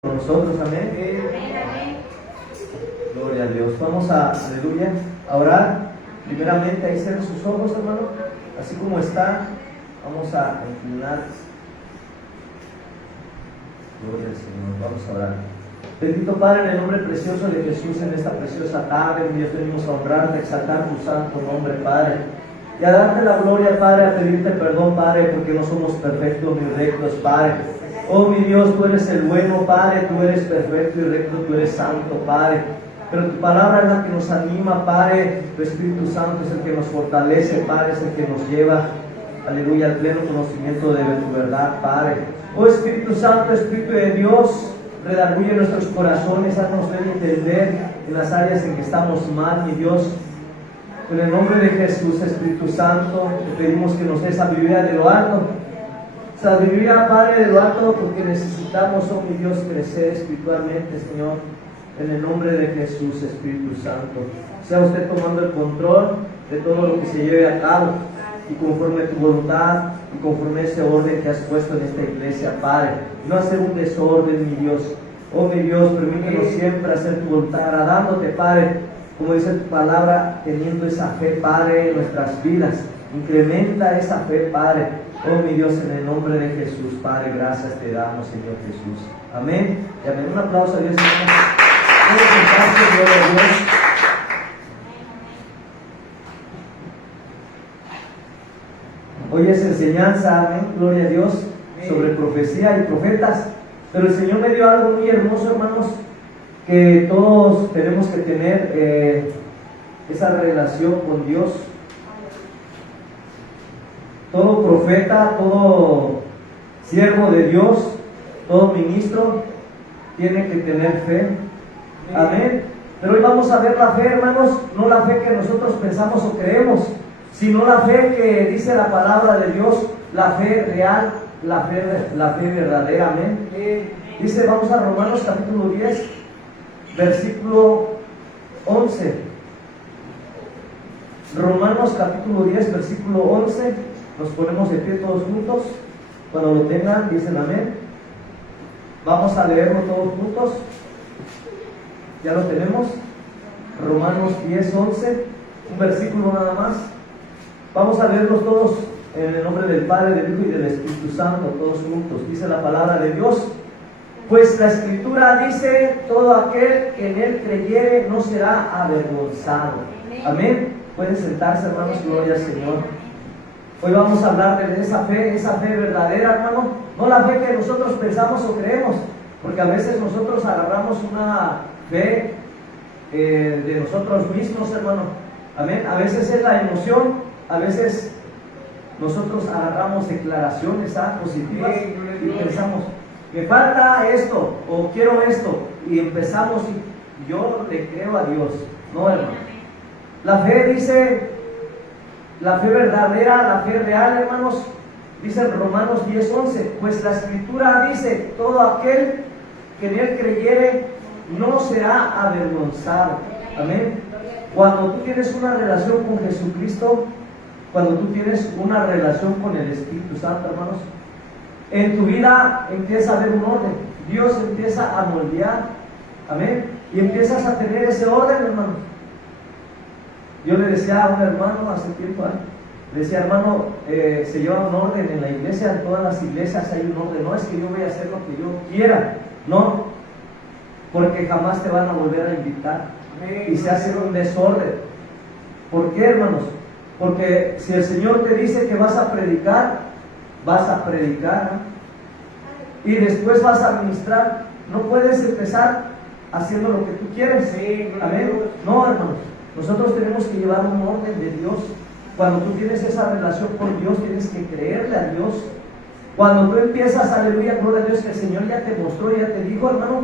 Con nosotros, amén. Gloria a Dios. Vamos a, aleluya, a orar. Primeramente, ahí cierren sus ojos, hermano. Así como está, vamos a inclinar. Gloria al Señor. Vamos a orar. Bendito Padre, en el nombre precioso de Jesús, en esta preciosa tarde, Dios, venimos a honrarte, a exaltar tu santo nombre, Padre. Y a darte la gloria, Padre, a pedirte perdón, Padre, porque no somos perfectos ni rectos, Padre. Oh, mi Dios, tú eres el bueno, Padre, tú eres perfecto y recto, tú eres santo, Padre. Pero tu palabra es la que nos anima, Padre. Tu Espíritu Santo es el que nos fortalece, Padre, es el que nos lleva, aleluya, al pleno conocimiento de tu verdad, Padre. Oh, Espíritu Santo, Espíritu de Dios, redarguye nuestros corazones, haznos ver y entender en las áreas en que estamos mal, mi Dios. En el nombre de Jesús, Espíritu Santo, te pedimos que nos des sabiduría de lo alto. Sabiduría, Padre, de lo alto, porque necesitamos, oh mi Dios, crecer espiritualmente, Señor. En el nombre de Jesús, Espíritu Santo. Sea usted tomando el control de todo lo que se lleve a cabo, y conforme a tu voluntad, y conforme a ese orden que has puesto en esta iglesia, Padre. No hacer un desorden, mi Dios. Oh mi Dios, permítenos siempre hacer tu voluntad, agradándote, Padre. Como dice tu palabra, teniendo esa fe, Padre, en nuestras vidas. Incrementa esa fe, Padre. Oh mi Dios, en el nombre de Jesús, Padre, gracias te damos, Señor Jesús. Amén. Y amén. Un aplauso a Dios, Señor. Gloria a Dios. Hoy es enseñanza, amén, gloria a Dios, sobre profecía y profetas. Pero el Señor me dio algo muy hermoso, hermanos, que todos tenemos que tener esa relación con Dios. Todo profeta, todo siervo de Dios, todo ministro tiene que tener fe. Amén. Pero hoy vamos a ver la fe, hermanos, no la fe que nosotros pensamos o creemos, sino la fe que dice la palabra de Dios, la fe real, la fe verdadera. Amén. Dice, vamos a Romanos capítulo 10, versículo 11. Romanos capítulo 10, versículo 11. Nos ponemos de pie todos juntos. Cuando lo tengan, dicen amén. Vamos a leerlo todos juntos. Ya lo tenemos. Romanos 10, 11. Un versículo nada más. Vamos a leerlos todos en el nombre del Padre, del Hijo y del Espíritu Santo, todos juntos. Dice la palabra de Dios. Pues la Escritura dice, todo aquel que en él creyere no será avergonzado. Amén. Pueden sentarse, hermanos, gloria al Señor. Hoy vamos a hablar de esa fe verdadera, hermano. No la fe que nosotros pensamos o creemos, porque a veces nosotros agarramos una fe de nosotros mismos, hermano. Amén. A veces es la emoción, a veces nosotros agarramos declaraciones positivas y pensamos, me falta esto o quiero esto, y empezamos y yo le creo a Dios. No, hermano. La fe dice, la fe verdadera, la fe real, hermanos, dice en Romanos 10, 11, pues la Escritura dice, todo aquel que en él creyere no será avergonzado. Amén. Cuando tú tienes una relación con Jesucristo, cuando tú tienes una relación con el Espíritu Santo, hermanos, en tu vida empieza a haber un orden. Dios empieza a moldear. Amén. Y empiezas a tener ese orden, hermanos. Yo le decía a un hermano hace tiempo, le decía, hermano, se lleva un orden en la iglesia, en todas las iglesias hay un orden. No es que yo voy a hacer lo que yo quiera, no, porque jamás te van a volver a invitar y se hace un desorden. ¿Por qué, hermanos? Porque si el Señor te dice que vas a predicar, ¿no? Y después vas a ministrar. No puedes empezar haciendo lo que tú quieres. Amén. No, hermanos. Nosotros tenemos que llevar un orden de Dios. Cuando tú tienes esa relación con Dios, tienes que creerle a Dios. Cuando tú empiezas, aleluya, gloria a Dios, que el Señor ya te mostró, ya te dijo, hermano,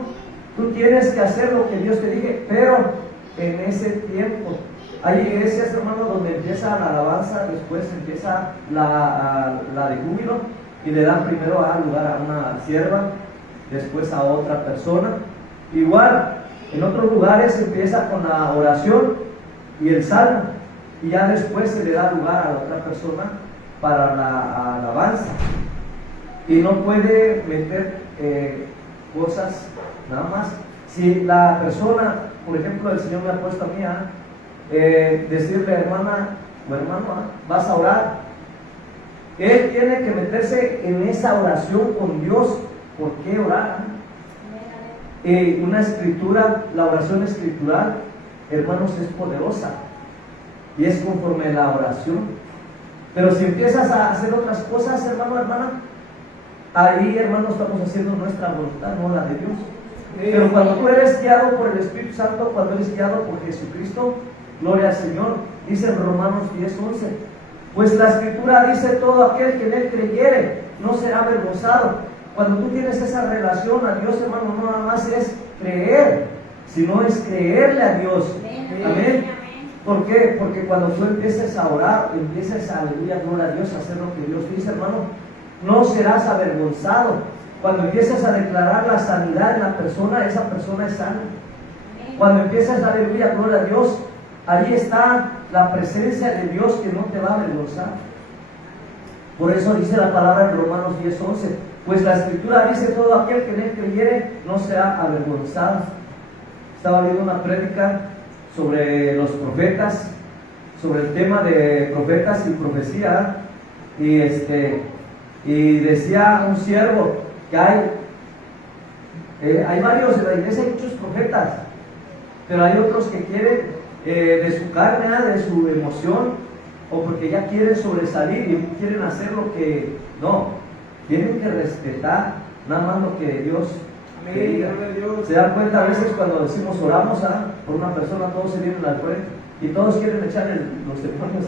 tú tienes que hacer lo que Dios te dije, pero en ese tiempo. Hay iglesias, hermano, donde empieza la alabanza, después empieza la de júbilo, y le dan primero lugar a una sierva, después a otra persona. Igual, en otros lugares empieza con la oración y el salmo, y ya después se le da lugar a la otra persona para la alabanza. Y no puede meter cosas, nada más. Si la persona, por ejemplo, el Señor me ha puesto a mí a decirle, hermana o hermano, vas a orar, él tiene que meterse en esa oración con Dios. ¿Por qué orar? Una escritura, la oración escritural, hermanos, es poderosa y es conforme a la oración. Pero si empiezas a hacer otras cosas, hermano, hermana, ahí, hermano, estamos haciendo nuestra voluntad, no la de Dios. Pero cuando tú eres guiado por el Espíritu Santo, cuando eres guiado por Jesucristo, gloria al Señor, dice en Romanos 10:11, pues la Escritura dice, todo aquel que en él creyere no será avergonzado. Cuando tú tienes esa relación a Dios, hermano, no nada más es creer, sino es creerle a Dios. Amén. ¿Por qué? Porque cuando tú empieces a orar, empieces a, aleluya, gloria a Dios, a hacer lo que Dios dice, hermano, no serás avergonzado. Cuando empieces a declarar la sanidad en la persona, esa persona es sana. Cuando empieces a, aleluya, gloria a Dios, ahí está la presencia de Dios que no te va a avergonzar. Por eso dice la palabra en Romanos 10:11, pues la Escritura dice, todo aquel que en él creyere no será avergonzado. Estaba viendo una prédica sobre los profetas, sobre el tema de profetas y profecía, y decía un siervo que hay varios en la iglesia, hay muchos profetas, pero hay otros que quieren de su carne, de su emoción, o porque ya quieren sobresalir y quieren hacer lo que no, tienen que respetar nada más lo que Dios diga. Se dan cuenta a veces cuando decimos oramos por una persona, todos se vienen al frente y todos quieren echar los demonios,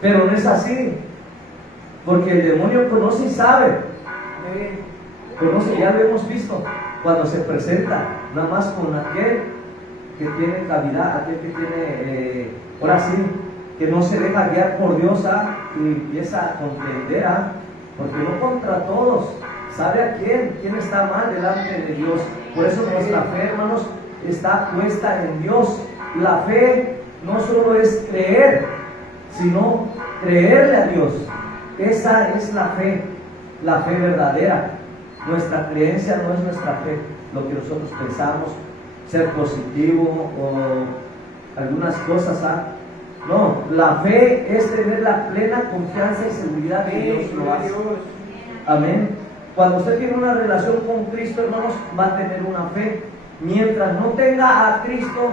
pero no es así, porque el demonio conoce y sabe, conoce, ya lo hemos visto cuando se presenta nada más con aquel que tiene cavidad, aquel que tiene, ahora sí, que no se deja guiar por Dios, y empieza a contender, porque no contra todos, sabe a quién está mal delante de Dios. Por eso nuestra fe, hermanos, está puesta en Dios. La fe no solo es creer, sino creerle a Dios. Esa es la fe verdadera. Nuestra creencia no es nuestra fe, lo que nosotros pensamos, ser positivo o algunas cosas, No, la fe es tener la plena confianza y seguridad que Dios lo hace. Amén. Cuando usted tiene una relación con Cristo, hermanos, va a tener una fe. Mientras no tenga a Cristo,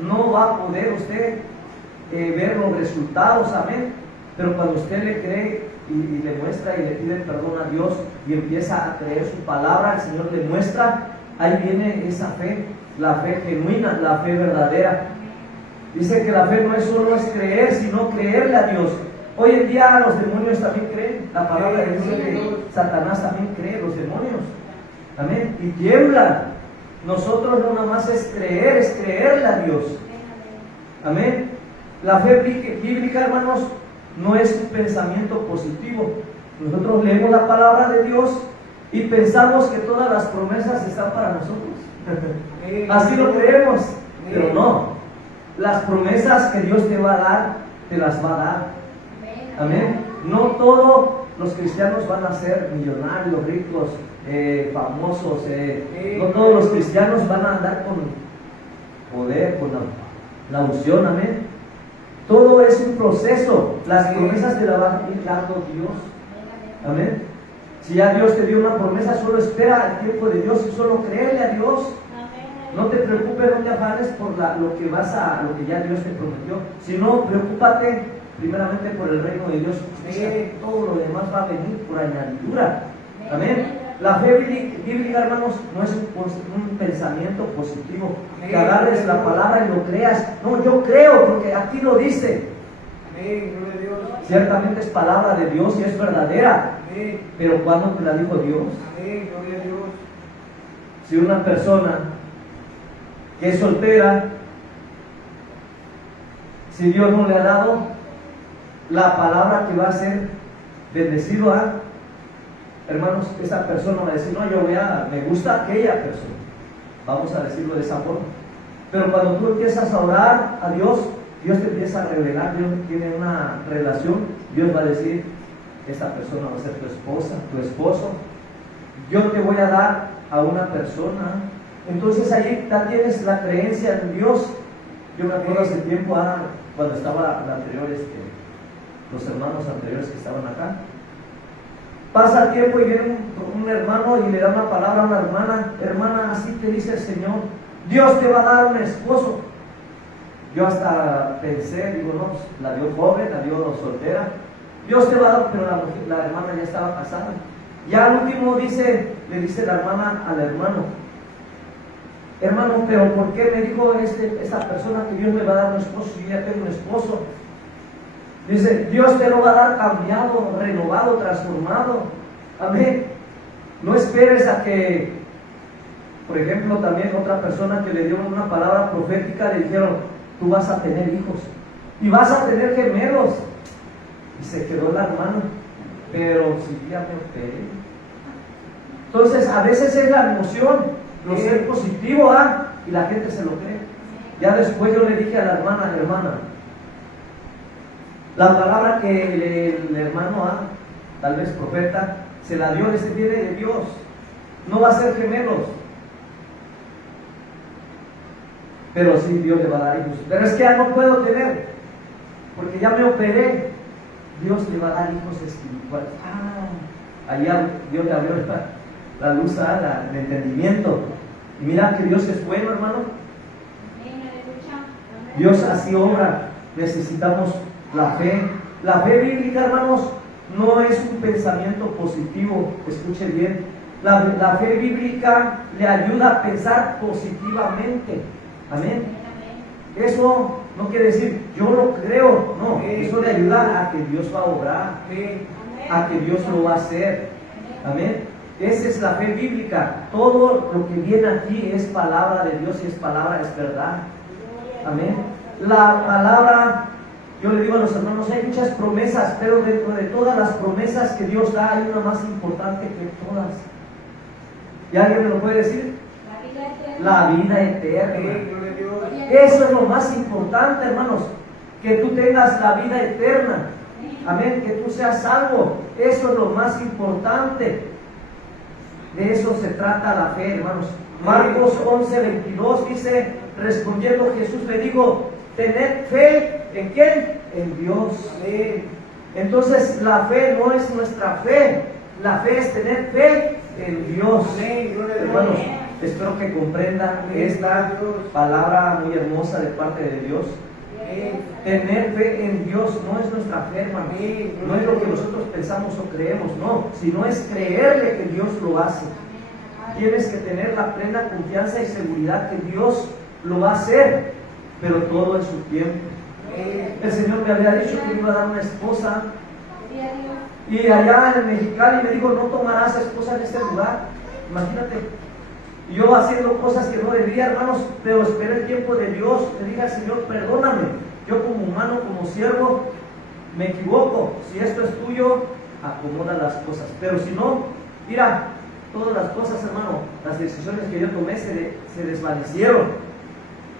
no va a poder usted ver los resultados. Amén. Pero cuando usted le cree y le muestra y le pide perdón a Dios y empieza a creer su palabra, el Señor le muestra, ahí viene esa fe, la fe genuina, la fe verdadera. Dice que la fe no es solo creer, sino creerle a Dios. Hoy en día los demonios también creen. La palabra dice que Satanás también cree, los demonios. Amén. Y tiemblan. Nosotros no nada más es creer, es creerle a Dios. Amén. La fe bíblica, hermanos, no es un pensamiento positivo. Nosotros leemos la palabra de Dios y pensamos que todas las promesas están para nosotros. Así lo creemos, pero no. Las promesas que Dios te va a dar, te las va a dar. Amén. No todos los cristianos van a ser millonarios, ricos, famosos. No todos los cristianos van a andar con poder, con la unción. Amén. Todo es un proceso. Las promesas te las va a ir dando Dios. Amén. Si ya Dios te dio una promesa, solo espera el tiempo de Dios y solo creerle a Dios. No te preocupes, no te afanes por lo que ya Dios te prometió, sino preocúpate primeramente por el reino de Dios. Todo lo demás va a venir por añadidura. Amén. La fe bíblica, hermanos, no es un pensamiento positivo. Que agarres la palabra y lo creas. No, yo creo porque aquí lo dice. Ciertamente es palabra de Dios y es verdadera. Pero ¿cuándo te la dijo Dios? Si una persona que es soltera, si Dios no le ha dado la palabra que va a ser bendecido hermanos, esa persona va a decir, no, me gusta aquella persona, vamos a decirlo de esa forma. Pero cuando tú empiezas a orar a Dios, Dios te empieza a revelar, Dios tiene una relación, Dios va a decir, esta persona va a ser tu esposa, tu esposo. Yo te voy a dar a una persona. Entonces ahí ya tienes la creencia en Dios. Yo me acuerdo hace tiempo, cuando estaba la anterior, los hermanos anteriores que estaban acá. Pasa el tiempo y viene un hermano y le da una palabra a una hermana. Hermana, así te dice el Señor, Dios te va a dar un esposo. Yo hasta pensé, digo, no, pues, la dio joven, la dio soltera. Dios te va a dar, pero la hermana ya estaba casada. Ya al último le dice la hermana al hermano, hermano, pero ¿por qué me dijo esta persona que Dios me va a dar un esposo si yo ya tengo un esposo? Dice, Dios te lo va a dar cambiado, renovado, transformado. Amén. No esperes a que, por ejemplo, también otra persona que le dio una palabra profética, le dijeron, tú vas a tener hijos y vas a tener gemelos. Y se quedó la hermana, pero si ya me operé. Entonces, a veces es la emoción, lo ser positivo, y la gente se lo cree. Ya después yo le dije a la hermana, la palabra que el hermano tal vez profeta, se la dio, viene de Dios. No va a ser gemelos. Pero sí, Dios le va a dar hijos. Pero es que ya no puedo tener, porque ya me operé. Dios le va a dar hijos espirituales. Allá Dios le abrió la luz, el entendimiento. Y mira que Dios es bueno, hermano. Dios así obra. Necesitamos la fe. La fe bíblica, hermanos, no es un pensamiento positivo. Escuche bien. La fe bíblica le ayuda a pensar positivamente. Amén. Eso no quiere decir yo lo creo, no, eso le ayuda a que Dios va a obrar, a que Dios lo va a hacer. Amén. Esa es la fe bíblica. Todo lo que viene aquí es palabra de Dios y es verdad. Amén. La palabra, yo le digo a los hermanos, hay muchas promesas, pero dentro de todas las promesas que Dios da, hay una más importante que todas. ¿Y alguien me lo puede decir? La vida eterna. Eso es lo más importante, hermanos, que tú tengas la vida eterna. Amén, que tú seas salvo. Eso es lo más importante. De eso se trata la fe, hermanos. Marcos 11:22 dice, respondiendo Jesús le dijo, tened fe, ¿en quién? En Dios. Entonces la fe no es nuestra fe, la fe es tener fe en Dios. Hermanos, espero que comprendan esta palabra muy hermosa de parte de Dios. Tener fe en Dios no es nuestra fe, hermano. No es lo que nosotros pensamos o creemos, no, sino es creerle que Dios lo hace. Tienes que tener la plena confianza y seguridad que Dios lo va a hacer, pero todo en su tiempo. El Señor me había dicho que me iba a dar una esposa, y allá en Mexicali me dijo, no tomarás esposa en este lugar. Imagínate. Y yo haciendo cosas que no debía, hermanos, pero esperé el tiempo de Dios. Le dije al Señor, perdóname. Yo como humano, como siervo, me equivoco. Si esto es tuyo, acomoda las cosas. Pero si no, mira, todas las cosas, hermano, las decisiones que yo tomé se desvanecieron.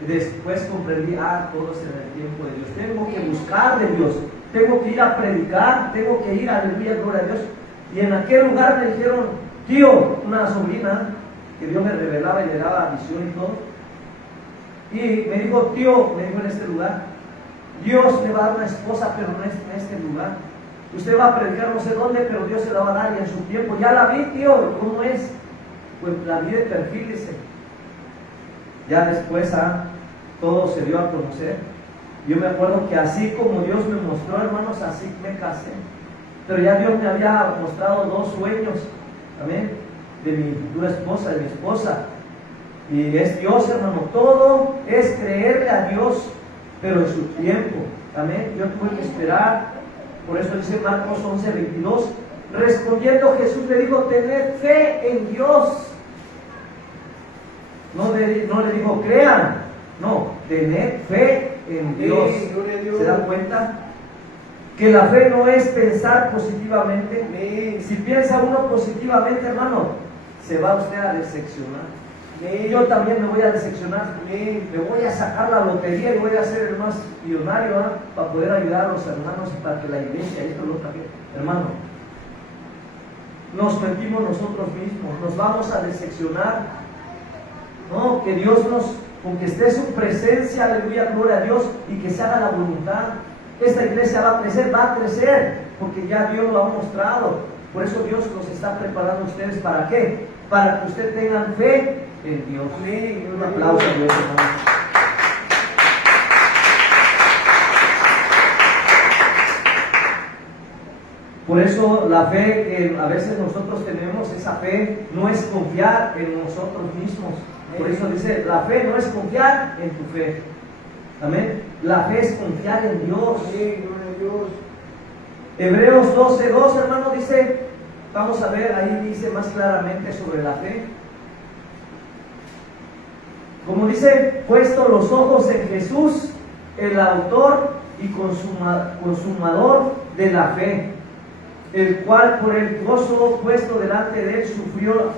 Y después comprendí, todo es en el tiempo de Dios. Tengo que buscar de Dios. Tengo que ir a predicar. Tengo que ir a aleluya, gloria a Dios. Y en aquel lugar me dijeron, tío, una sobrina, que Dios me revelaba y le daba visión y todo. Y me dijo, tío, me dijo en este lugar, Dios le va a dar una esposa, pero no es en este lugar. Usted va a predicar no sé dónde, pero Dios se la va a dar y en su tiempo. Ya la vi, tío, ¿cómo es? Pues la vi de perfil, dice. Ya después todo se dio a conocer. Yo me acuerdo que así como Dios me mostró, hermanos, así me casé. Pero ya Dios me había mostrado 2 sueños. Amén. De mi futura esposa, de mi esposa. Y es Dios, hermano. Todo es creerle a Dios, pero en su tiempo. Amén. Yo tuve que esperar. Por eso dice Marcos 11:22. Respondiendo Jesús le dijo, tened fe en Dios. No le dijo, crean. No, tened fe en Dios. ¿Se dan cuenta? Que la fe no es pensar positivamente. Si piensa uno positivamente, hermano, se va usted a decepcionar. Yo también me voy a decepcionar. Me voy a sacar la lotería y voy a ser el más millonario para poder ayudar a los hermanos y para que la iglesia, esto lo también. Hermano, nos mentimos nosotros mismos, nos vamos a decepcionar. No, que Dios con que esté su presencia, aleluya, gloria a Dios, y que se haga la voluntad. Esta iglesia va a crecer, porque ya Dios lo ha mostrado. Por eso Dios los está preparando a ustedes, ¿para qué? Para que ustedes tengan fe en Dios. Sí, un aplauso a Dios, hermano. Por eso la fe que a veces nosotros tenemos, esa fe no es confiar en nosotros mismos. Por eso dice, la fe no es confiar en tu fe. Amén. La fe es confiar en Dios. Sí, gloria a Dios. Hebreos 12:2, hermano, dice, vamos a ver, ahí dice más claramente sobre la fe. Como dice, puesto los ojos en Jesús, el autor y consumador de la fe, el cual por el gozo puesto delante de él sufrió,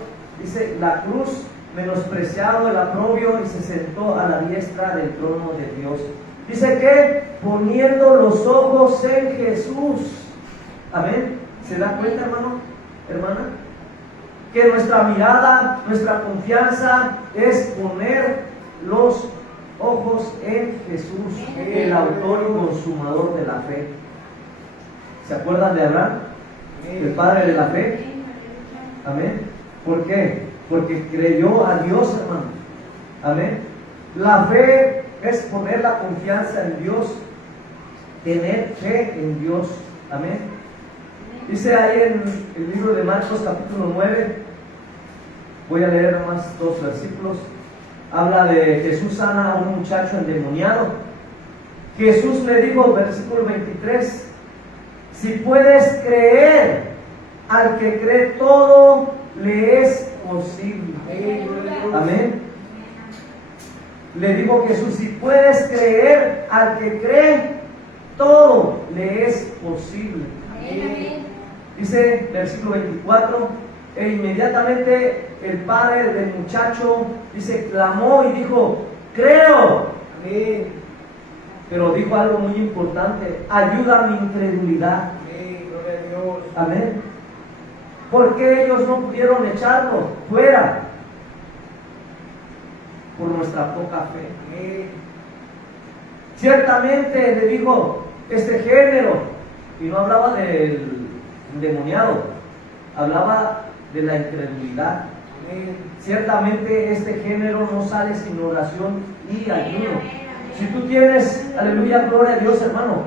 dice, la cruz, menospreciado el oprobio, y se sentó a la diestra del trono de Dios. Dice que poniendo los ojos en Jesús. Amén. ¿Se da cuenta, hermano, hermana? Que nuestra mirada, nuestra confianza es poner los ojos en Jesús, el autor y consumador de la fe. ¿Se acuerdan de Abraham? El padre de la fe. Amén. ¿Por qué? Porque creyó a Dios, hermano. Amén. La fe es poner la confianza en Dios, tener fe en Dios. Amén. Dice ahí en el libro de Marcos capítulo 9, voy a leer nomás 2 versículos. Habla de Jesús sana a un muchacho endemoniado. Jesús le dijo, versículo 23, si puedes creer, al que cree todo le es posible. Amén. Le dijo Jesús, si puedes creer, al que cree todo le es posible. Amén. Dice versículo 24, e inmediatamente el padre del muchacho, dice, clamó y dijo, creo. Amén. Pero dijo algo muy importante, ayuda a mi incredulidad. Amén. Gloria a Dios. Amén. ¿Por qué ellos no pudieron echarlo fuera? Por nuestra poca fe. Amén. Ciertamente le dijo este género, y no hablaba del endemoniado, hablaba de la incredulidad. Amén. Ciertamente este género no sale sin oración y ayuno. Si tú tienes, aleluya, gloria a Dios, hermano,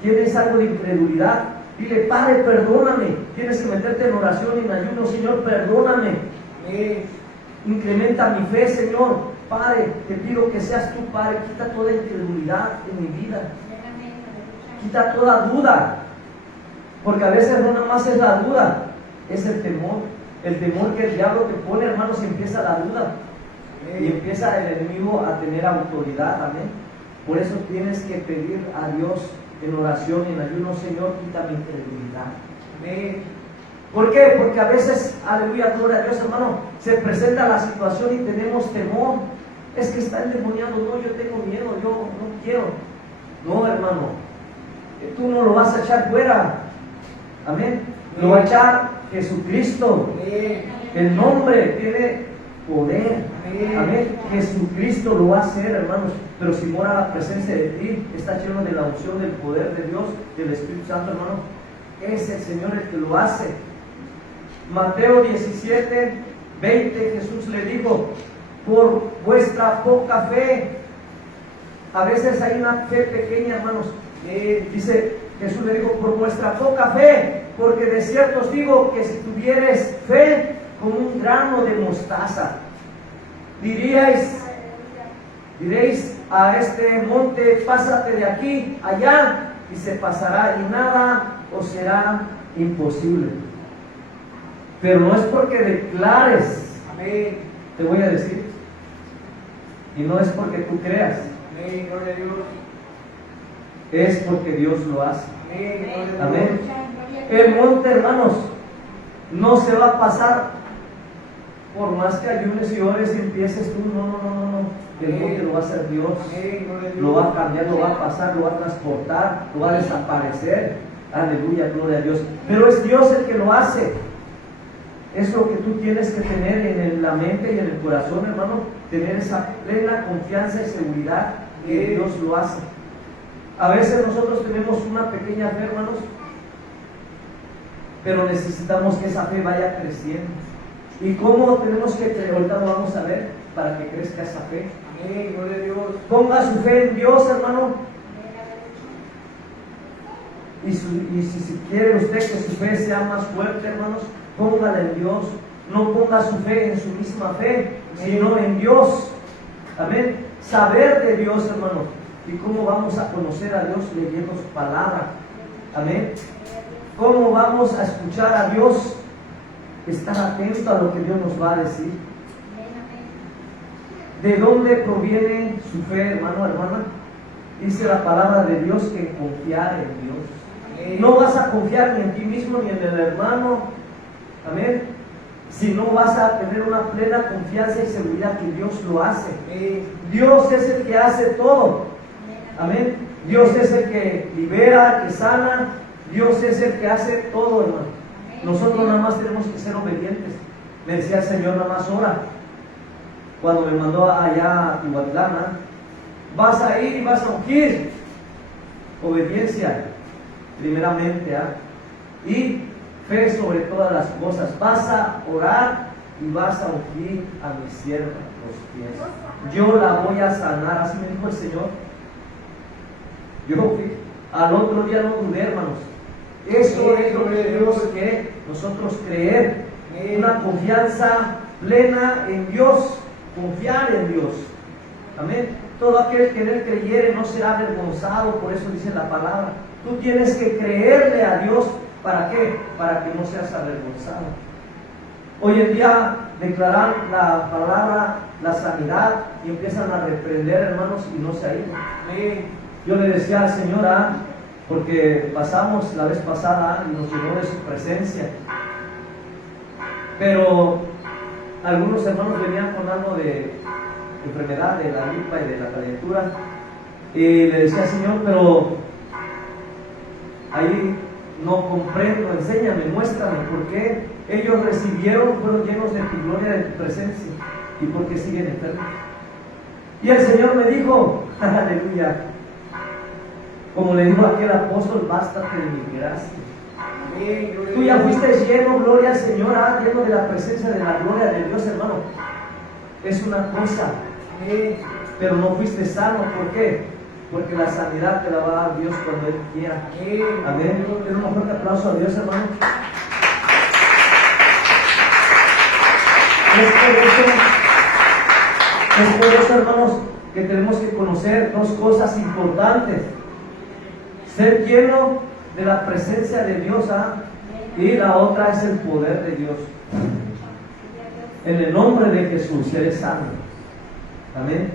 tienes algo de incredulidad, dile, Padre, perdóname. Tienes que meterte en oración y en ayuno, Señor, perdóname. Incrementa mi fe, Señor. Padre, te pido que seas tú, Padre, quita toda incredulidad en mi vida. Quita toda duda. Porque a veces no nada más es la duda, es el temor. El temor que el diablo te pone, hermanos, y empieza la duda. Y empieza el enemigo a tener autoridad. Amén. Por eso tienes que pedir a Dios en oración y en ayuno, Señor, quita mi incredulidad. Amén. ¿Por qué? Porque a veces, aleluya, gloria a Dios, hermano, se presenta la situación y tenemos temor. Es que está endemoniado, no, yo tengo miedo, yo no quiero. No, hermano, tú no lo vas a echar fuera. Amén. Lo va a echar Jesucristo. El nombre tiene poder. Amén. Jesucristo lo va a hacer, hermanos. Pero si mora la presencia de ti, está lleno de la unción, del poder de Dios, del Espíritu Santo, hermano, es el Señor el que lo hace. Mateo 17, 20, Jesús le dijo, por vuestra poca fe. A veces hay una fe pequeña, hermanos. Dice, Jesús le dijo, por vuestra poca fe, porque de cierto os digo que si tuvieres fe como un grano de mostaza, diréis a este monte, pásate de aquí allá, y se pasará, y nada os será imposible. Pero no es porque declares, amén, te voy a decir, y no es porque tú creas, amén, gloria a Dios, es porque Dios lo hace, amén, amén. El monte, hermanos, no se va a pasar por más que ayunes y ores y empieces tú, no. El monte lo va a hacer Dios, lo va a cambiar, lo va a pasar, lo va a transportar, lo va a desaparecer. Aleluya, gloria a Dios. Pero es Dios el que lo hace. Es lo que tú tienes que tener en la mente y en el corazón, hermano, tener esa plena confianza y seguridad que Dios lo hace. A veces nosotros tenemos una pequeña fe, hermanos, pero necesitamos que esa fe vaya creciendo. ¿Y cómo tenemos que creer? Ahorita lo vamos a ver para que crezca esa fe. Amén, gloria a Dios. Ponga su fe en Dios, hermano. Y si quiere usted que su fe sea más fuerte, hermanos, póngala en Dios. No ponga su fe en su misma fe, sino en Dios. Amén. Saber de Dios, hermanos. ¿Y cómo vamos a conocer a Dios? Leyendo su palabra. Amén. ¿Cómo vamos a escuchar a Dios? Estar atento a lo que Dios nos va a decir. ¿De dónde proviene su fe, hermano, hermana? Dice la palabra de Dios que confiar en Dios. No vas a confiar ni en ti mismo ni en el hermano. Amén. Si no vas a tener una plena confianza y seguridad que Dios lo hace. Dios es el que hace todo. Amén. Dios es el que libera, que sana. Dios es el que hace todo, hermano. Nosotros nada más tenemos que ser obedientes. Me decía el Señor, nada más ora. Cuando me mandó allá a Tihuatlán, vas a ir y vas a ungir. Obediencia, primeramente. Y fe sobre todas las cosas. Vas a orar y vas a ungir a mi sierva los pies. Yo la voy a sanar. Así me dijo el Señor. Yo fui. Al otro día no dudé, hermanos. Eso es lo que tenemos que nosotros creer. Una confianza plena en Dios. Confiar en Dios. Amén. Todo aquel que en Él creyere no será avergonzado. Por eso dice la palabra. Tú tienes que creerle a Dios. ¿Para qué? Para que no seas avergonzado. Hoy en día declaran la palabra, la sanidad, y empiezan a reprender, hermanos, y no se ha ido. Yo le decía al Señor, porque pasamos la vez pasada y nos llenó de su presencia. Pero algunos hermanos venían con algo de enfermedad, de la gripa y de la calentura. Y le decía, Señor, pero ahí no comprendo, enséñame, muéstrame por qué ellos recibieron, fueron llenos de tu gloria, de tu presencia, y por qué siguen enfermos. Y el Señor me dijo, aleluya, como le dijo aquel apóstol, bástate de mi gracia. Tú ya fuiste lleno, gloria al Señor, lleno de la presencia de la gloria de Dios, hermano. Es una cosa, pero no fuiste sano. ¿Por qué? Porque la sanidad te la va a dar Dios cuando Él quiera. Amén. Den un fuerte aplauso a Dios, hermano. Es por eso, hermanos, que tenemos que conocer dos cosas importantes. Ser lleno de la presencia de Dios, y la otra es el poder de Dios. En el nombre de Jesús eres sano. Amén.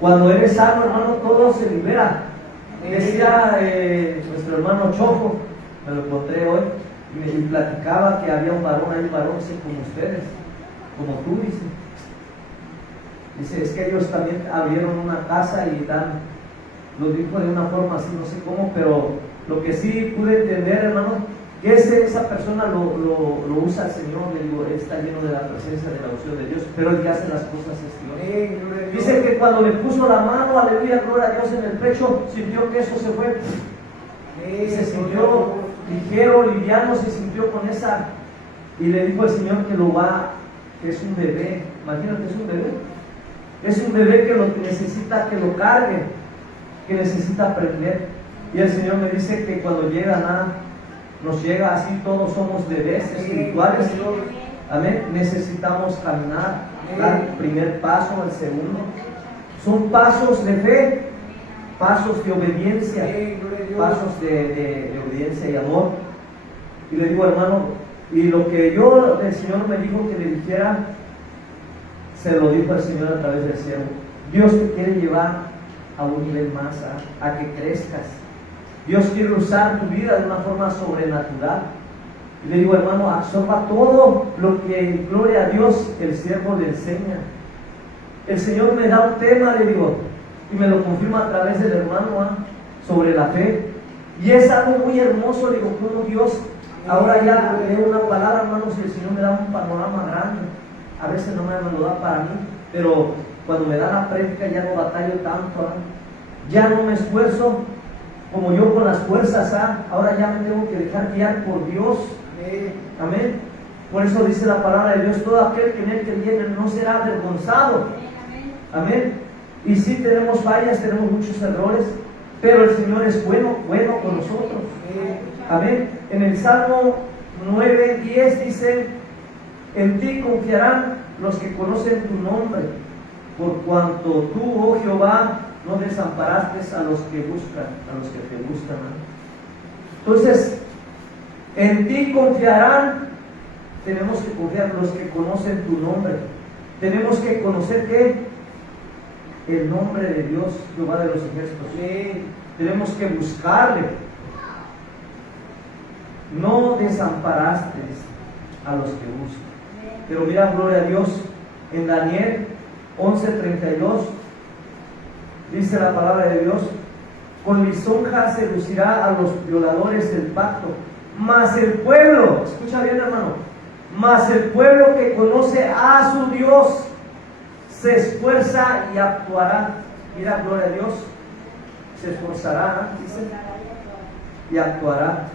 Cuando eres sano, hermano, todo se libera. Decía nuestro hermano Choco, me lo encontré hoy, y me platicaba que había un varón dice, como ustedes, como tú, dice. Dice, es que ellos también abrieron una casa y lo dijo de una forma así, no sé cómo, pero lo que sí pude entender, hermano, que esa persona lo usa el Señor. Le digo, está lleno de la presencia, de la unción de Dios, pero el que hace las cosas es Dios. Dice que cuando le puso la mano, aleluya, gloria a Dios, en el pecho, sintió que eso se fue. Y se sintió ligero, liviano, se sintió con esa. Y le dijo al Señor que es un bebé. Imagínate, es un bebé. Es un bebé que lo necesita que lo cargue, que necesita aprender. Y el Señor me dice que cuando nos llega así, todos somos bebés espirituales. Amén. Necesitamos caminar, dar el primer paso, el segundo. Son pasos de fe, pasos de obediencia, pasos de obediencia y amor. Y le digo, hermano, y lo que el Señor me dijo que le dijera, se lo dijo el Señor a través del siervo. Dios te quiere llevar a un nivel más, a que crezcas. Dios quiere usar tu vida de una forma sobrenatural. Y le digo, hermano, absorba todo lo que, gloria a Dios, el siervo le enseña. El Señor me da un tema, le digo, y me lo confirma a través del hermano, sobre la fe. Y es algo muy hermoso, le digo, como Dios Ahora ya leo una palabra, hermanos, y el Señor me da un panorama grande. A veces no me lo da para mí, pero cuando me da la prédica ya no batallo tanto. Ya no me esfuerzo como yo con las fuerzas. Ahora ya me tengo que dejar guiar por Dios. Amén. Por eso dice la palabra de Dios: todo aquel que en él creyere no será avergonzado. Amén. Y sí tenemos fallas, tenemos muchos errores, pero el Señor es bueno con nosotros. Amén. En el Salmo 9:10 dice: en ti confiarán los que conocen tu nombre, por cuanto tú, oh Jehová, no desamparaste a los que te buscan. Entonces, en ti confiarán. Tenemos que confiar los que conocen tu nombre. Tenemos que conocer ¿qué? El nombre de Dios, Jehová de los ejércitos. Tenemos que buscarle. No desamparaste a los que buscan. Pero mira, gloria a Dios, en Daniel 11:32 dice la palabra de Dios: con lisonja se lucirá a los violadores del pacto, mas el pueblo, escucha bien, hermano, mas el pueblo que conoce a su Dios se esfuerza y actuará. Mira, gloria a Dios, se esforzará, dice, y actuará.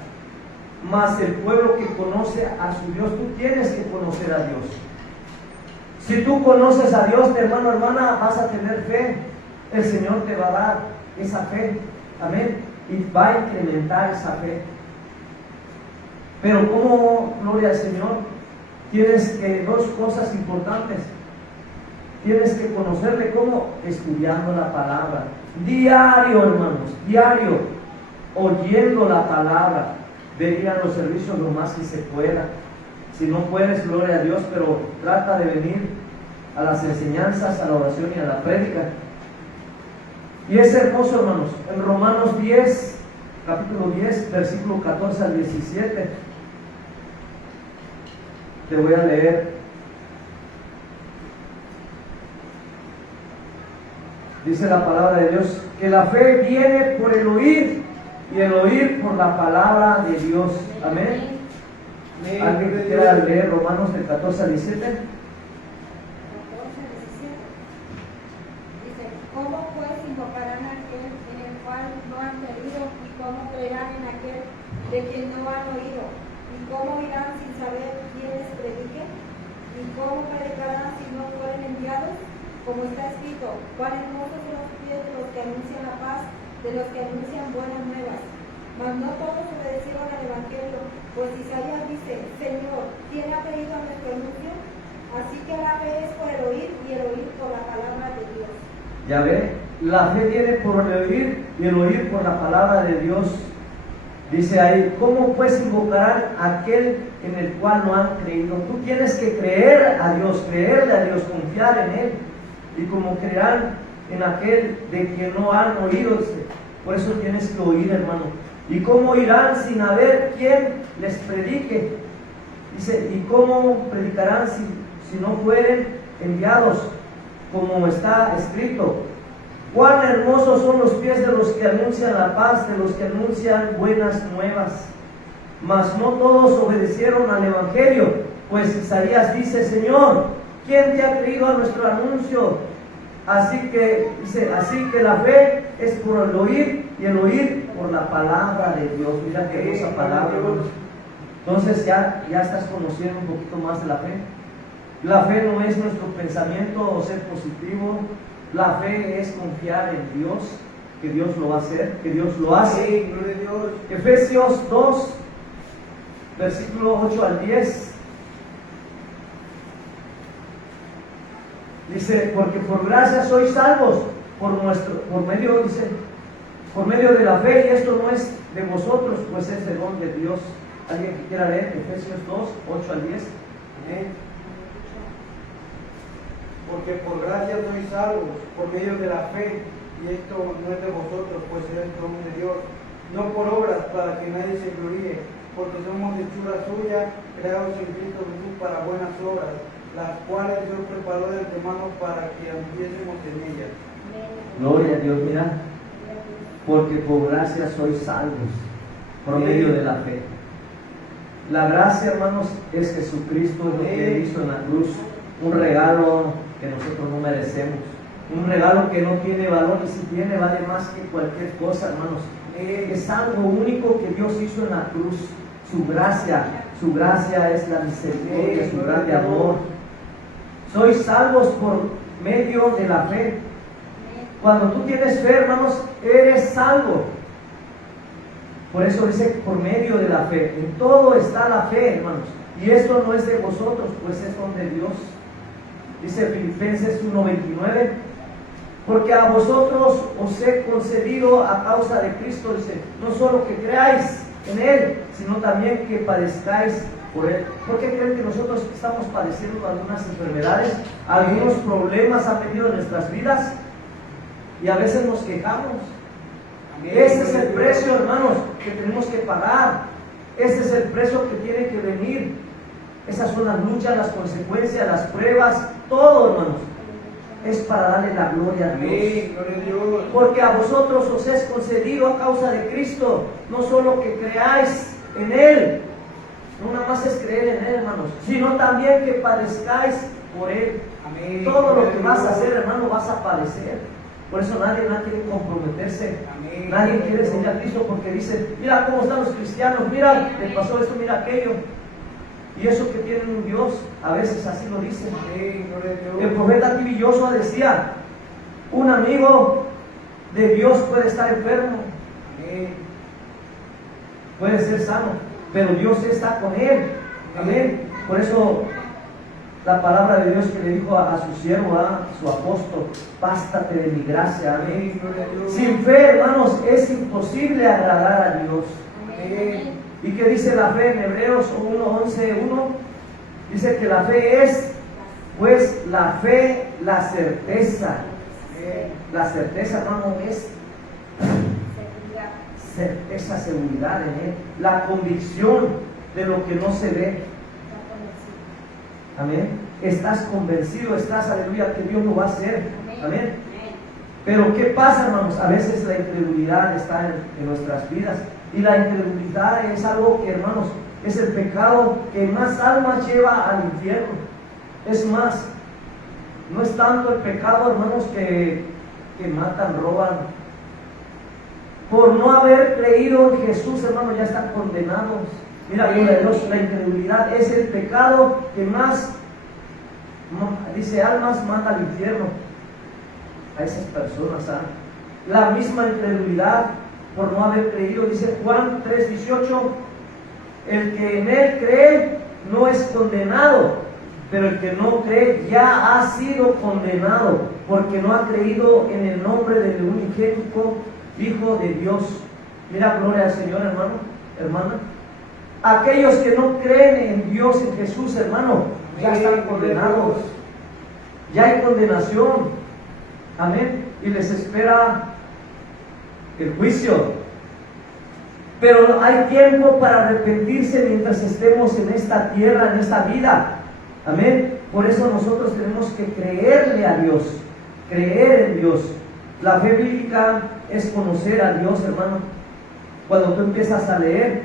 Mas el pueblo que conoce a su Dios, tú tienes que conocer a Dios. Si tú conoces a Dios, hermano, hermana, vas a tener fe. El Señor te va a dar esa fe. Amén. Y va a incrementar esa fe. Pero ¿cómo, gloria al Señor? Tienes que, dos cosas importantes. Tienes que conocerle, ¿cómo? Estudiando la palabra. Diario, hermanos, diario. Oyendo la palabra. Venir a los servicios lo más que se pueda. Si no puedes, gloria a Dios, pero trata de venir a las enseñanzas, a la oración y a la prédica. Y es hermoso, hermanos. En Romanos 10, capítulo 10, versículo 14 al 17. Te voy a leer. Dice la palabra de Dios que la fe viene por el oír y el oír por la palabra de Dios. Amén. ¿Alguien que quiera leer Romanos del 14 al 17? 14, 17. Dice: ¿cómo pues invocarán a aquel en el cual no han creído? ¿Y cómo creerán en aquel de quien no han oído? ¿Y cómo irán sin saber quién les predique? ¿Y cómo predicarán si no fueren enviados? Como está escrito: cuán hermosos son los pies de los que anuncian la paz, de los que anuncian buenas nuevas. Mas no todos obedecieron al Evangelio, pues Isaías dice: Señor, ¿quién ha creído a nuestro anuncio? Así que la fe es por el oír y el oír por la palabra de Dios. Ya ve, la fe viene por el oír y el oír por la palabra de Dios. Dice ahí: ¿cómo pues invocarán a aquel en el cual no han creído? Tú tienes que creer a Dios, creerle a Dios, confiar en Él. Y como creerán en aquel de quien no han oído. Por eso tienes que oír, hermano. ¿Y cómo irán sin haber quien les predique? Dice: ¿y cómo predicarán si no fueren enviados? Como está escrito: cuán hermosos son los pies de los que anuncian la paz, de los que anuncian buenas nuevas. Mas no todos obedecieron al Evangelio, pues Isaías dice: Señor, ¿quién te ha creído a nuestro anuncio? Así que la fe es por el oír y el oír por la palabra de Dios. Mira qué hermosa palabra. Entonces ya estás conociendo un poquito más de la fe. La fe no es nuestro pensamiento o ser positivo. La fe es confiar en Dios, que Dios lo va a hacer, que Dios lo hace. Efesios 2, versículo 8 al 10. Dice: porque por gracia sois salvos por medio de la fe, y esto no es de vosotros, pues es el don de Dios. ¿Alguien que quiera leer Efesios 2, 8 al 10? Amén. Porque por gracia sois salvos por medio de la fe, y esto no es de vosotros, pues es el don de Dios, no por obras, para que nadie se gloríe, porque somos hechura suya, creados en Cristo Jesús para buenas obras, las cuales Dios preparó de antemano para que anduviésemos en ellas. Gloria a Dios. Mira, porque por gracia sois salvos por medio de la fe. La gracia, hermanos, es Jesucristo, lo que hizo en la cruz. Un regalo que nosotros no merecemos. Un regalo que no tiene valor, y si tiene, vale más que cualquier cosa, hermanos. Es algo único que Dios hizo en la cruz. Su gracia es la misericordia, su grande amor. Sois salvos por medio de la fe. Cuando tú tienes fe, hermanos, eres salvo. Por eso dice por medio de la fe. En todo está la fe, hermanos. Y esto no es de vosotros, pues es don de Dios. Dice Filipenses 1:29. Porque a vosotros os he concedido a causa de Cristo, dice, no solo que creáis en Él, sino también que padezcáis por Él. ¿Por qué creen que nosotros estamos padeciendo algunas enfermedades? Algunos problemas han venido en nuestras vidas y a veces nos quejamos. Ese es el precio, hermanos, que tenemos que pagar. Ese es el precio que tiene que venir. Esas son las luchas, las consecuencias, las pruebas, todo, hermanos. Es para darle la gloria a Dios. Porque a vosotros os es concedido a causa de Cristo, no solo que creáis en Él, no nada más es creer en Él, hermanos, sino también que padezcáis por Él. Amén. Todo lo que vas a hacer, hermano, vas a padecer. Por eso nadie quiere comprometerse. Amén. Nadie quiere seguir a Cristo porque dice, mira cómo están los cristianos, mira, le pasó esto, mira aquello. Y eso que tienen un Dios, a veces así lo dicen. El profeta T.B. Joshua decía, un amigo de Dios puede estar enfermo, puede ser sano, pero Dios está con él. Amén. Por eso la palabra de Dios que le dijo a su siervo, a su apóstol, bástate de mi gracia. Amén. Sin fe, hermanos, es imposible agradar a Dios. Amén. ¿Y qué dice la fe en Hebreos 1:11:1? Dice que la fe es, pues la fe, la certeza. La certeza, hermano, es certeza, seguridad en Él. La convicción de lo que no se ve. Amén. Estás convencido, estás, aleluya, que Dios lo va a hacer. Amén. Pero ¿qué pasa, hermanos? A veces la incredulidad está en nuestras vidas. Y la incredulidad es algo que, hermanos, es el pecado que más almas lleva al infierno. Es más, no es tanto el pecado, hermanos, que matan, roban. Por no haber creído en Jesús, hermanos, ya están condenados. Mira, gloria a Dios, la incredulidad es el pecado que más, dice, almas manda al infierno. A esas personas, la misma incredulidad por no haber creído, dice Juan 3:18, el que en Él cree no es condenado, pero el que no cree ya ha sido condenado, porque no ha creído en el nombre del unigénito Hijo de Dios. Mira, gloria al Señor, hermano, hermana. Aquellos que no creen en Dios, en Jesús, hermano, ya están condenados. Ya hay condenación. Amén. Y les espera el juicio. Pero hay tiempo para arrepentirse mientras estemos en esta tierra, en esta vida. Amén. Por eso nosotros tenemos que creerle a Dios, creer en Dios. La fe bíblica es conocer a Dios, hermano. Cuando tú empiezas a leer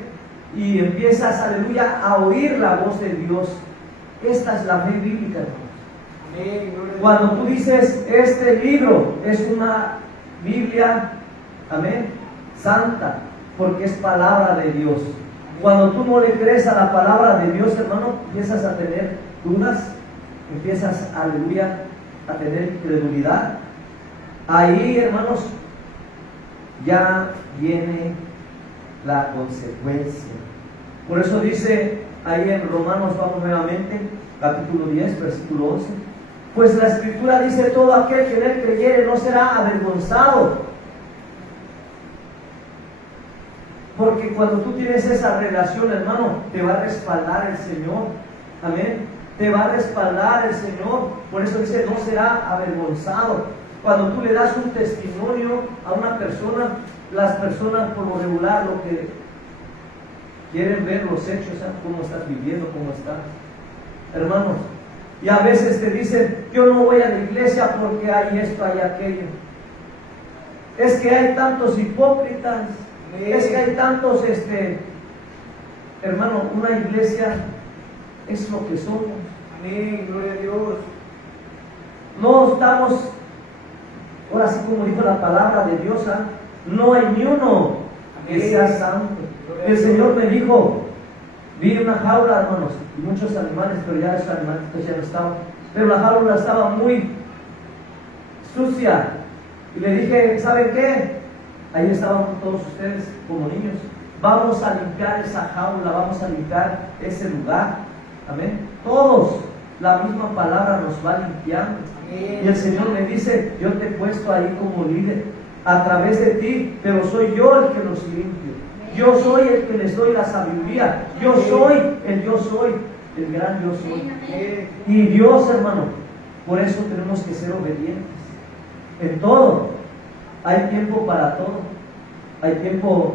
y empiezas, aleluya, a oír la voz de Dios. Esta es la fe bíblica, hermano. Cuando tú dices, este libro es una Biblia, amén, santa, porque es palabra de Dios. Cuando tú no le crees a la palabra de Dios, hermano, empiezas a tener dudas, empiezas, aleluya, a tener incredulidad. Ahí, hermanos, ya viene la consecuencia. Por eso dice ahí en Romanos, vamos nuevamente, capítulo 10, versículo 11. Pues la Escritura dice, todo aquel que en Él creyere no será avergonzado. Porque cuando tú tienes esa relación, hermano, te va a respaldar el Señor. Amén. Te va a respaldar el Señor. Por eso dice, no será avergonzado. Cuando tú le das un testimonio a una persona, las personas por lo regular lo que quieren ver los hechos, ¿sabes? Cómo estás viviendo, cómo estás. Hermanos, y a veces te dicen, yo no voy a la iglesia porque hay esto, hay aquello. Es que hay tantos hipócritas, es que hay tantos hermano, una iglesia es lo que somos. Amén, gloria a Dios. No estamos, ahora sí como dijo la palabra de Dios, no hay ni uno que sea santo. El Señor me dijo, vi una jaula, hermanos, y muchos animales, pero ya esos animales ya no estaban. Pero la jaula estaba muy sucia. Y le dije, ¿saben qué? Ahí estaban todos ustedes como niños. Vamos a limpiar esa jaula, vamos a limpiar ese lugar. Amén. Todos, la misma palabra nos va limpiando. Y el Señor me dice, yo te he puesto ahí como líder, a través de ti, pero soy yo el que los limpio. Yo soy el que les doy la sabiduría. Yo soy, el gran yo soy. Y Dios, hermano, por eso tenemos que ser obedientes. En todo, hay tiempo para todo. Hay tiempo,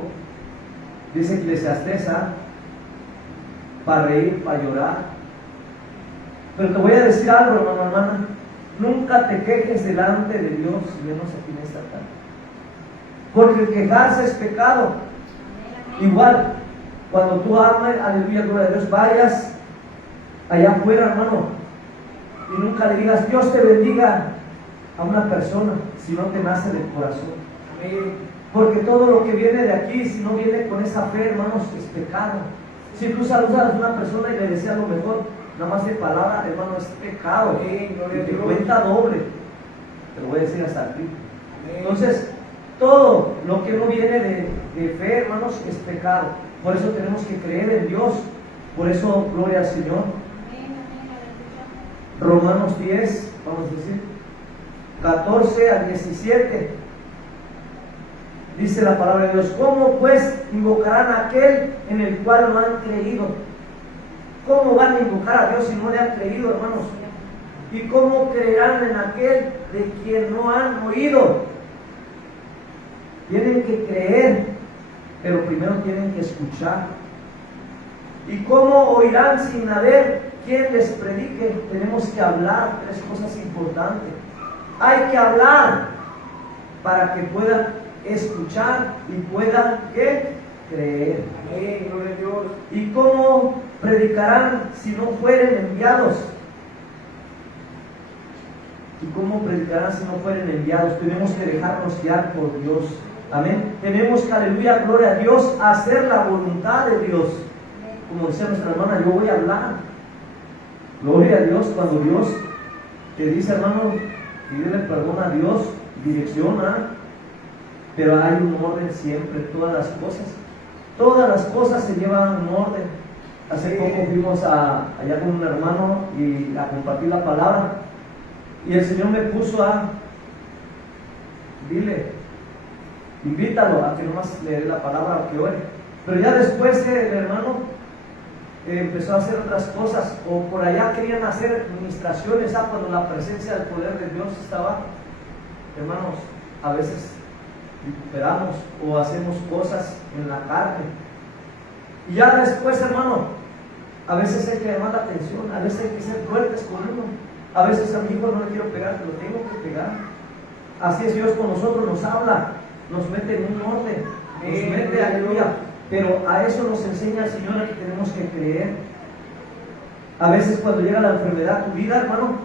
dice Eclesiastés, para reír, para llorar. Pero te voy a decir algo, hermano, hermana. Nunca te quejes delante de Dios, menos aquí en esta tarde. Porque el quejarse es pecado. Igual, cuando tú amas, aleluya, gloria a Dios, vayas allá afuera, hermano, y nunca le digas, Dios te bendiga a una persona, si no te nace del corazón. Amén. Porque todo lo que viene de aquí, si no viene con esa fe, hermanos, es pecado. Si tú saludas a una persona y le deseas lo mejor, nada más de palabra, hermano, es pecado. Amén, y te cuenta doble. Te lo voy a decir hasta aquí. Entonces, todo lo que no viene de fe, hermanos, es pecado. Por eso tenemos que creer en Dios. Por eso, gloria al Señor. Romanos 10, vamos a decir, 14 al 17. Dice la palabra de Dios: ¿cómo pues invocarán a aquel en el cual no han creído? ¿Cómo van a invocar a Dios si no le han creído, hermanos? ¿Y cómo creerán en aquel de quien no han oído? Tienen que creer, pero primero tienen que escuchar. ¿Y cómo oirán sin haber quien les predique? Tenemos que hablar, tres cosas importantes. Hay que hablar para que puedan escuchar y puedan ¿qué? Creer. Amén, gloria a Dios. ¿Y cómo predicarán si no fueren enviados? ¿Y cómo predicarán si no fueren enviados? Tenemos que dejarnos guiar por Dios. Amén. Tenemos que, aleluya, gloria a Dios, hacer la voluntad de Dios. Como decía nuestra hermana, yo voy a hablar. Gloria a Dios, cuando Dios te dice, hermano, pídele perdón a Dios, direcciona. Pero hay un orden siempre, todas las cosas. Todas las cosas se llevan un orden. Hace poco fuimos allá con un hermano y a compartir la palabra. Y el Señor me puso dile, invítalo a que nomás le dé la palabra o que ore. Pero ya después el hermano empezó a hacer otras cosas, o por allá querían hacer administraciones, cuando la presencia del poder de Dios estaba. Hermanos, a veces recuperamos o hacemos cosas en la carne. Y ya después, hermano, a veces hay que llamar la atención, a veces hay que ser fuertes con uno. A veces a mi hijo no le quiero pegar, pero tengo que pegar. Así es Dios con nosotros, nos habla, nos mete en un orden, nos mete, aleluya. Pero a eso nos enseña el Señor, que tenemos que creer. A veces cuando llega la enfermedad a tu vida, hermano,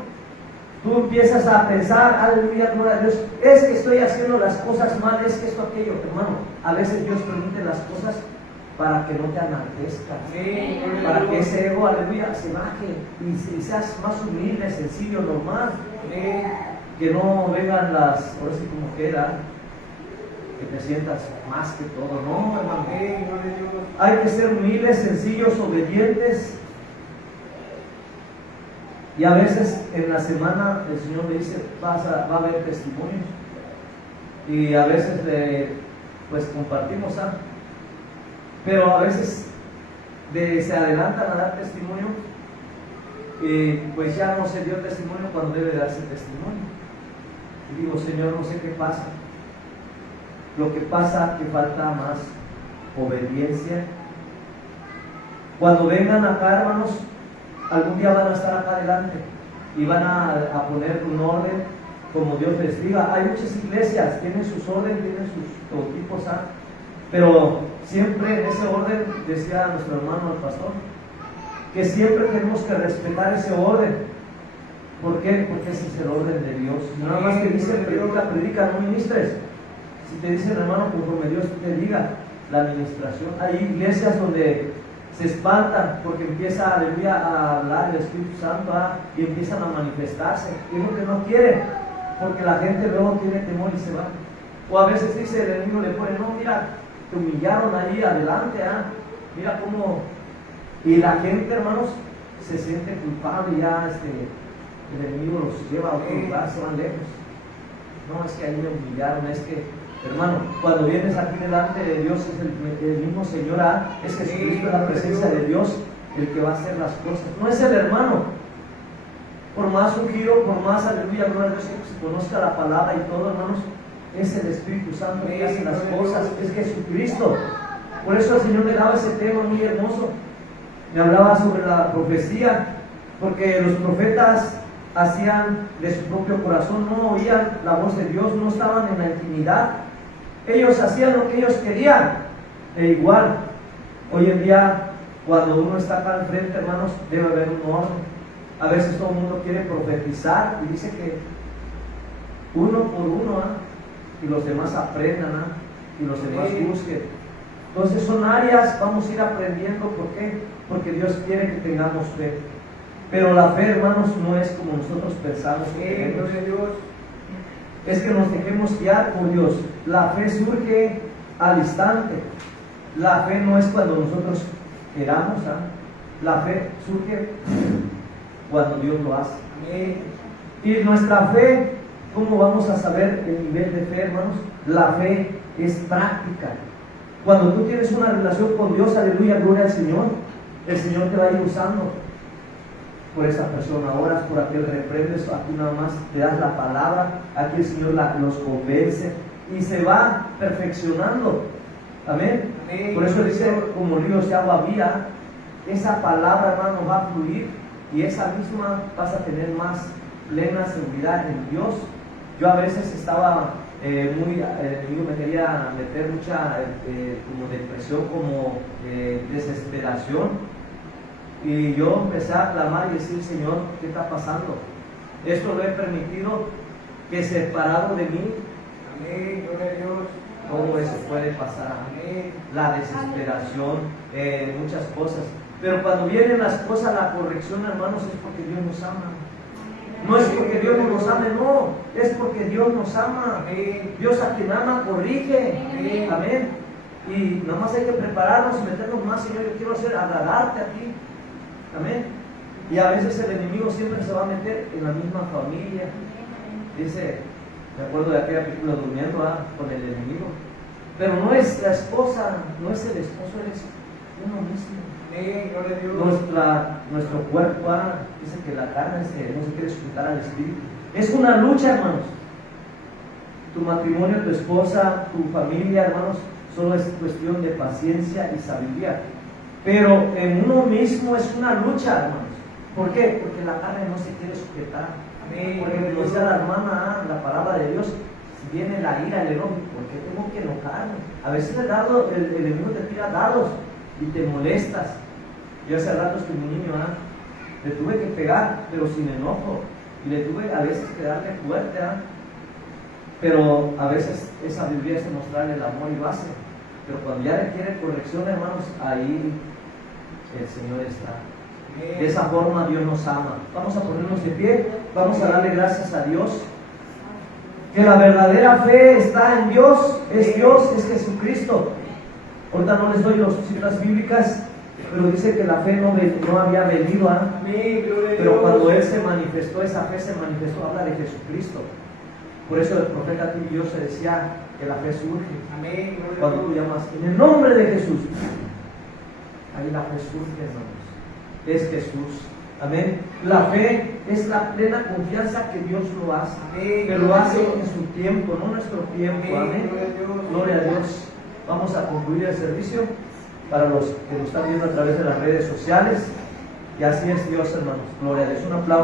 tú empiezas a pensar, aleluya, gloria a Dios, es que estoy haciendo las cosas mal, es que esto, aquello, hermano. A veces Dios permite las cosas para que no te enaltezcas, para que ese ego, aleluya, se baje y seas más humilde, sencillo, normal. Que no vengan ahora sí como queda, que te sientas más que todo, no, hermano. Hay que ser humildes, sencillos, obedientes. Y a veces en la semana el Señor me dice, va a haber testimonios. Y a veces pues compartimos, pero a veces se adelantan a dar testimonio y pues ya no se dio testimonio cuando debe darse testimonio. Y digo, Señor, no sé qué pasa. Lo que pasa es que falta más obediencia. Cuando vengan acá, hermanos, algún día van a estar acá adelante y van a poner un orden como Dios les diga. Hay muchas iglesias, tienen sus órdenes, tienen sus prototipos, pero siempre en ese orden, decía nuestro hermano el pastor, que siempre tenemos que respetar ese orden. ¿Por qué? Porque ese es el orden de Dios. Nada más que dice, predica, predica, no ministres. Si te dice el hermano, conforme Dios te diga, la administración. Hay iglesias donde se espantan porque empieza, aleluya, a hablar el Espíritu Santo y empiezan a manifestarse. Y es lo que no quiere, porque la gente luego tiene temor y se va. O a veces dice el enemigo, le pone, no, mira, te humillaron ahí adelante, mira cómo. Y la gente, hermanos, se siente culpable ya, el enemigo los lleva a otro lugar, se van lejos. No, es que ahí me humillaron, es que, hermano, cuando vienes aquí delante de Dios, es el mismo Señor, es Jesucristo, es la presencia de Dios el que va a hacer las cosas, no es el hermano. Por más ungido, por más, aleluya, gloria a Dios, que se conozca la palabra y todo, hermanos, es el Espíritu Santo que hace las cosas, es Jesucristo. Por eso el Señor le daba ese tema muy hermoso. Me hablaba sobre la profecía, porque los profetas hacían de su propio corazón, no oían la voz de Dios, no estaban en la intimidad. Ellos hacían lo que ellos querían. E igual, hoy en día, cuando uno está acá al frente, hermanos, debe haber un orden. A veces todo el mundo quiere profetizar y dice que uno por uno, y los demás aprendan, y los demás busquen. Entonces son áreas, vamos a ir aprendiendo. ¿Por qué? Porque Dios quiere que tengamos fe. Pero la fe, hermanos, no es como nosotros pensamos que tenemos. Es que nos dejemos guiar por Dios. La fe surge al instante. La fe no es cuando nosotros queramos. La fe surge cuando Dios lo hace. Y nuestra fe, ¿cómo vamos a saber el nivel de fe, hermanos? La fe es práctica. Cuando tú tienes una relación con Dios, aleluya, gloria al Señor, el Señor te va a ir usando por esa persona, oras por aquel, reprendes, aquí nada más te das la palabra, aquí el Señor los convence y se va perfeccionando. Amén. Por eso dice, como ríos de agua vía, esa palabra, hermano, va a fluir y esa misma vas a tener más plena seguridad en Dios. Yo a veces estaba yo me quería meter mucha como depresión, como desesperación. Y yo empecé a clamar y decir, Señor, ¿qué está pasando? Esto lo he permitido, que separado de mí, Amén, gloria a Dios. ¿Cómo eso puede pasar? Amén. La desesperación, muchas cosas. Pero cuando vienen las cosas, la corrección, hermanos, es porque Dios nos ama. No es porque Dios no nos ame, no, es porque Dios nos ama. Dios a quien ama corrige. Amén. Y nada más hay que prepararnos y meternos más, Señor, yo quiero agradarte a ti. Amén. Y a veces el enemigo siempre se va a meter en la misma familia. Dice, me acuerdo de aquella película Durmiendo con el enemigo. Pero no es la esposa, no es el esposo, eres uno mismo. Gloria a Dios. Nuestro cuerpo dice que la carne no se quiere sujetar al espíritu. Es una lucha, hermanos. Tu matrimonio, tu esposa, tu familia, hermanos, solo es cuestión de paciencia y sabiduría. Pero en uno mismo es una lucha, hermanos. ¿Por qué? Porque la carne no se quiere sujetar. Porque como decía la hermana, la palabra de Dios, si viene la ira, el enojo, ¿por qué tengo que enojarme? A veces el enemigo te tira dardos y te molestas. Yo hace ratos que mi niño le tuve que pegar, pero sin enojo, y le tuve a veces que darle fuerte, pero a veces esa Biblia es mostrarle el amor y base. Pero cuando ya requiere corrección, hermanos, ahí el Señor está. De esa forma Dios nos ama. Vamos a ponernos de pie, vamos a darle gracias a Dios. Que la verdadera fe está en Dios, es Jesucristo. Ahorita no les doy las citas bíblicas, pero dice que la fe no había venido, pero cuando Él se manifestó, esa fe se manifestó, habla de Jesucristo. Por eso el profeta Dios se decía que la fe surge. Amén. Cuando tú llamas en el nombre de Jesús, ahí la fe surge, hermanos. Es Jesús. Amén. La fe es la plena confianza que Dios lo hace. Amén. Que lo hace en su tiempo, no nuestro tiempo. Amén. Amén. Gloria a Dios. Vamos a concluir el servicio para los que nos están viendo a través de las redes sociales. Y así es Dios, hermanos. Gloria a Dios. Un aplauso.